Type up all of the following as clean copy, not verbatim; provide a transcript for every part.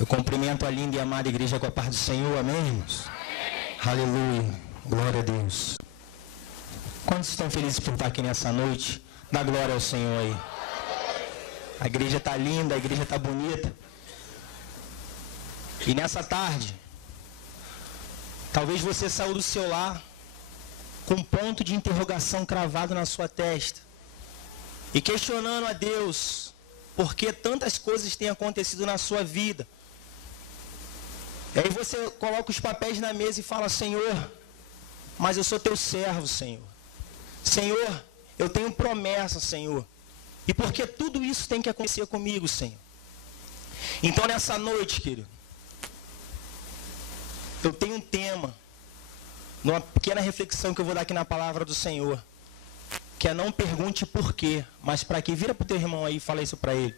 Eu cumprimento a linda e amada igreja com a paz do Senhor, amém, irmãos? Amém. Aleluia, glória a Deus. Quantos estão felizes por estar aqui nessa noite? Dá glória ao Senhor aí. A igreja está linda, a igreja está bonita. E nessa tarde, talvez você saiu do seu lar com um ponto de interrogação cravado na sua testa e questionando a Deus por que tantas coisas têm acontecido na sua vida. E aí você coloca os papéis na mesa e fala: Senhor, mas eu sou teu servo, Senhor. Senhor, eu tenho promessa, Senhor. E por que tudo isso tem que acontecer comigo, Senhor? Então nessa noite, querido, eu tenho um tema, numa pequena reflexão que eu vou dar aqui na palavra do Senhor, que é: não pergunte por quê, mas para quê. Vira para o teu irmão aí e fala isso para ele.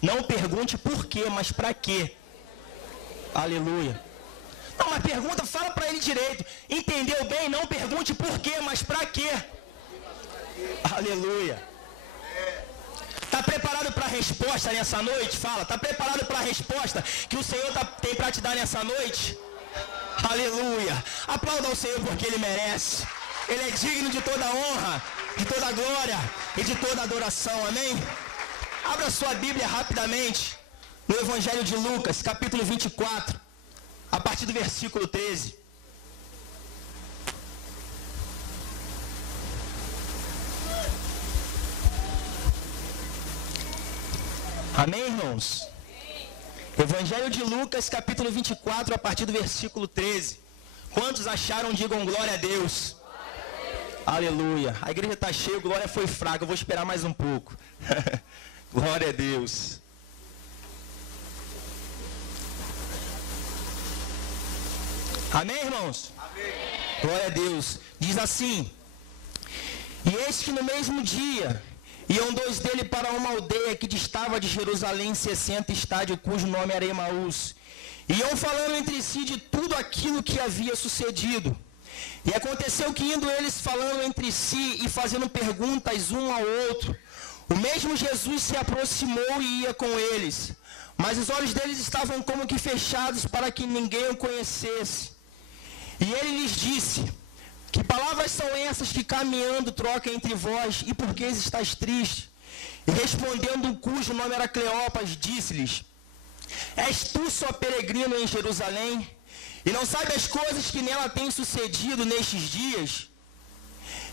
Não pergunte por quê, mas para quê. Aleluia. Não, mas pergunta, fala para ele direito. Entendeu bem? Não pergunte por quê, mas para quê. Aleluia. Está preparado para a resposta nessa noite? Fala, está preparado para a resposta que o Senhor tem para te dar nessa noite? Aleluia. Aplauda ao Senhor porque Ele merece. Ele é digno de toda honra, de toda glória e de toda adoração. Amém? Abra sua Bíblia rapidamente no Evangelho de Lucas, capítulo 24, a partir do versículo 13. Amém, irmãos? Evangelho de Lucas, capítulo 24, a partir do versículo 13. Quantos acharam? Digam glória a Deus. Aleluia. A igreja está cheia, glória foi fraca. Eu vou esperar mais um pouco. Glória a Deus. Amém, irmãos? Amém. Glória a Deus. Diz assim: e eis que no mesmo dia iam dois dele para uma aldeia que distava de Jerusalém 60 estádios, cujo nome era Emaús. Iam falando entre si de tudo aquilo que havia sucedido. E aconteceu que, indo eles falando entre si e fazendo perguntas um ao outro, o mesmo Jesus se aproximou e ia com eles. Mas os olhos deles estavam como que fechados para que ninguém o conhecesse. E ele lhes disse: que palavras são essas que caminhando troca entre vós, e por que estáis tristes? E respondendo, cujo nome era Cleopas, disse-lhes: és tu só peregrino em Jerusalém, e não sabe as coisas que nela têm sucedido nestes dias?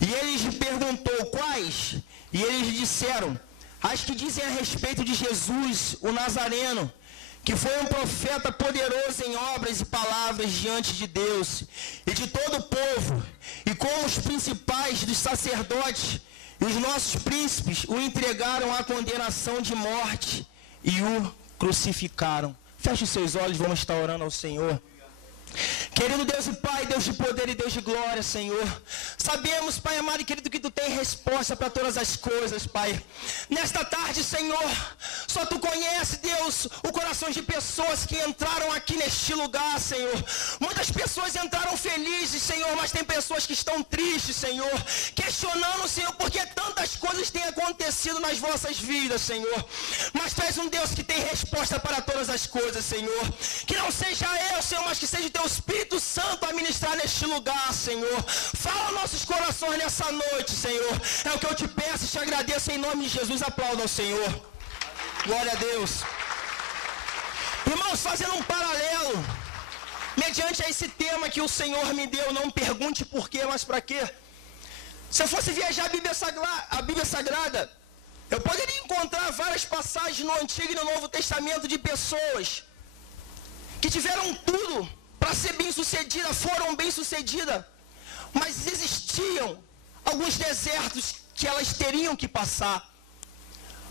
E ele lhes perguntou: quais? E eles lhe disseram: as que dizem a respeito de Jesus, o Nazareno, que foi um profeta poderoso em obras e palavras diante de Deus e de todo o povo, e como os principais dos sacerdotes e os nossos príncipes o entregaram à condenação de morte e o crucificaram. Feche os seus olhos, vamos estar orando ao Senhor. Querido Deus e Pai, Deus de poder e Deus de glória, Senhor, sabemos, Pai amado e querido, que Tu tem resposta para todas as coisas, Pai. Nesta tarde, Senhor, só Tu conhece, Deus, o coração de pessoas que entraram aqui neste lugar, Senhor. Muitas pessoas entraram felizes, Senhor, mas tem pessoas que estão tristes, Senhor, questionando, Senhor, porque tantas coisas têm acontecido nas vossas vidas, Senhor. Mas Tu és um Deus que tem resposta para todas as coisas, Senhor. Que não seja eu, Senhor, mas que seja o Teu Espírito Santo a ministrar neste lugar, Senhor. Fala nossos corações nessa noite, Senhor. É o que eu te peço e te agradeço em nome de Jesus. Aplauda ao Senhor. Glória a Deus. Irmãos, fazendo um paralelo, mediante a esse tema que o Senhor me deu, não pergunte por quê, mas para quê. Se eu fosse viajar a Bíblia Sagrada, eu poderia encontrar várias passagens no Antigo e no Novo Testamento de pessoas que tiveram tudo para ser bem-sucedida, foram bem-sucedidas, mas existiam alguns desertos que elas teriam que passar.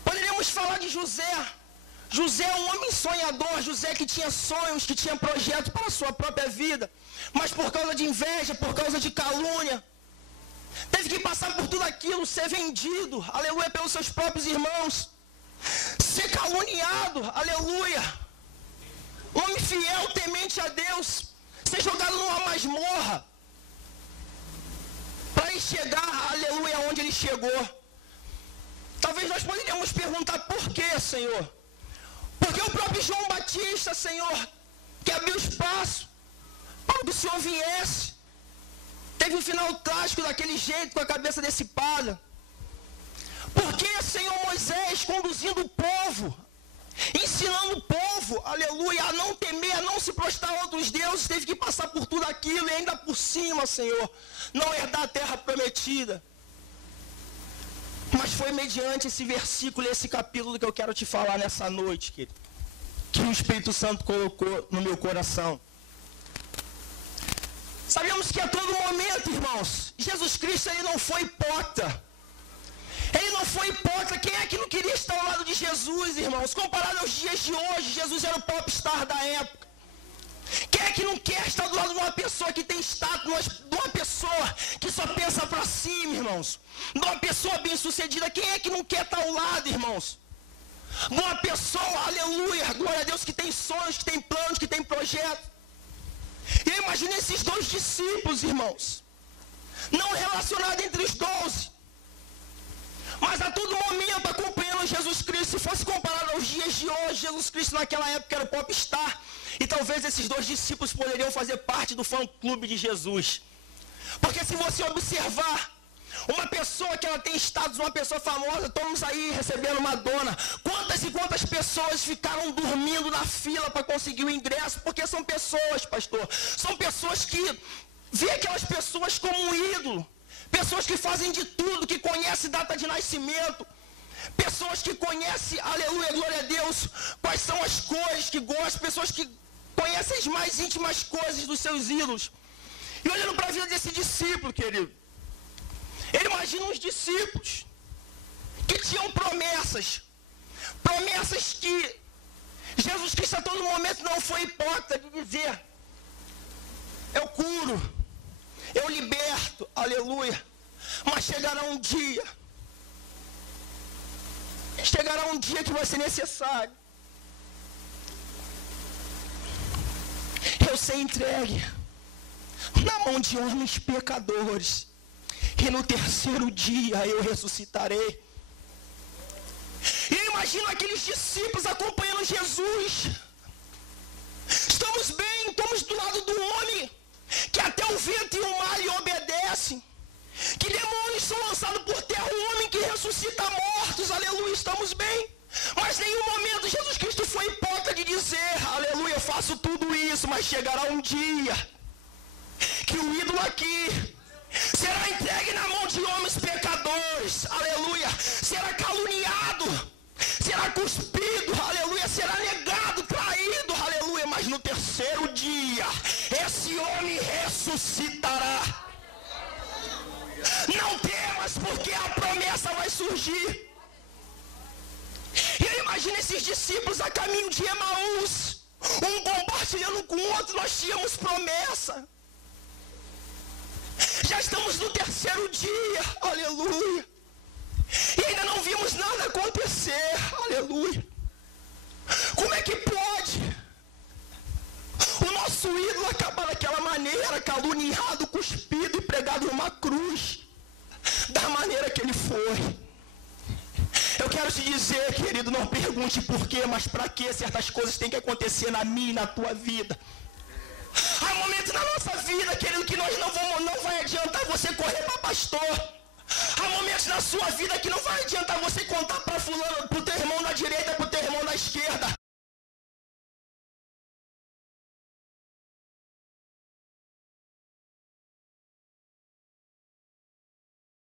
Poderíamos falar de José. José é um homem sonhador, José que tinha sonhos, que tinha projetos para a sua própria vida, mas por causa de inveja, por causa de calúnia, teve que passar por tudo aquilo, ser vendido, aleluia, pelos seus próprios irmãos, ser caluniado, aleluia. Homem fiel, temente a Deus, ser jogado numa masmorra, para ele chegar, aleluia, onde ele chegou. Talvez nós poderíamos perguntar: por quê, Senhor? Porque o próprio João Batista, Senhor, que abriu espaço para que o Senhor viesse, teve um final trágico daquele jeito, com a cabeça decipada. Porque, Senhor, Moisés conduzindo o povo, ensinando o povo, aleluia, a não temer, a não se prostrar a outros deuses, teve que passar por tudo aquilo e ainda por cima, Senhor, não herdar a terra prometida. Mas foi mediante esse versículo e esse capítulo que eu quero te falar nessa noite, querido, que o Espírito Santo colocou no meu coração. Sabemos que a todo momento, irmãos, Jesus Cristo, ele não foi hipócrita. Ele não foi hipócrita. Quem é que não queria estar ao lado de Jesus, irmãos? Comparado aos dias de hoje, Jesus era o popstar da época. Quem é que não quer estar do lado de uma pessoa que tem status, de uma pessoa que só pensa para cima, irmãos? De uma pessoa bem-sucedida. Quem é que não quer estar ao lado, irmãos? De uma pessoa, aleluia, glória a Deus, que tem sonhos, que tem planos, que tem projetos. E eu imagino esses 2 discípulos, irmãos, não relacionados entre os 12, mas a todo momento acompanhando Jesus Cristo. Se fosse comparado aos dias de hoje, Jesus Cristo naquela época era o popstar, e talvez esses 2 discípulos poderiam fazer parte do fã-clube de Jesus. Porque se você observar, uma pessoa que ela tem status, uma pessoa famosa, estamos aí recebendo Madonna. Quantas e quantas pessoas ficaram dormindo na fila para conseguir o ingresso? Porque são pessoas, pastor, são pessoas que vê aquelas pessoas como um ídolo. Pessoas que fazem de tudo, que conhecem data de nascimento. Pessoas que conhecem, aleluia, glória a Deus, quais são as cores que gostam. Pessoas que conhecem as mais íntimas coisas dos seus ídolos. E olhando para a vida desse discípulo, querido, ele imagina uns discípulos que tinham promessas. Promessas que Jesus Cristo a todo momento não foi hipócrita de dizer: eu curo, eu liberto, aleluia. Mas chegará um dia que vai ser necessário eu ser entregue na mão de homens pecadores, e no terceiro dia eu ressuscitarei. E eu imagino aqueles discípulos acompanhando Jesus. Estamos bem, estamos do lado do homem que até o vento e o mar lhe obedecem, que demônios são lançados por terra, o homem que ressuscita mortos, aleluia, estamos bem. Mas em nenhum momento Jesus Cristo foi hipócrita de dizer: aleluia, eu faço tudo isso, mas chegará um dia que o ídolo aqui será entregue na mão de homens pecadores, aleluia, será caluniado, será cuspido, aleluia, será negado, traído, aleluia, mas no terceiro dia esse homem ressuscitará. Não temas, porque a promessa vai surgir. E eu imagino esses discípulos a caminho de Emaús, um compartilhando com o outro. Nós tínhamos promessa. Já estamos no terceiro dia, aleluia, e ainda não vimos nada acontecer, aleluia. Como é que pode o nosso ídolo acabar daquela maneira, caluniado, cuspido e pregado numa cruz, da maneira que ele foi? Eu quero te dizer, querido, não pergunte por quê, mas para que certas coisas têm que acontecer na minha e na tua vida. Há momentos na nossa vida, querido, que nós não vai adiantar você correr para pastor. Há momentos na sua vida que não vai adiantar você contar para fulano, para o teu irmão da direita,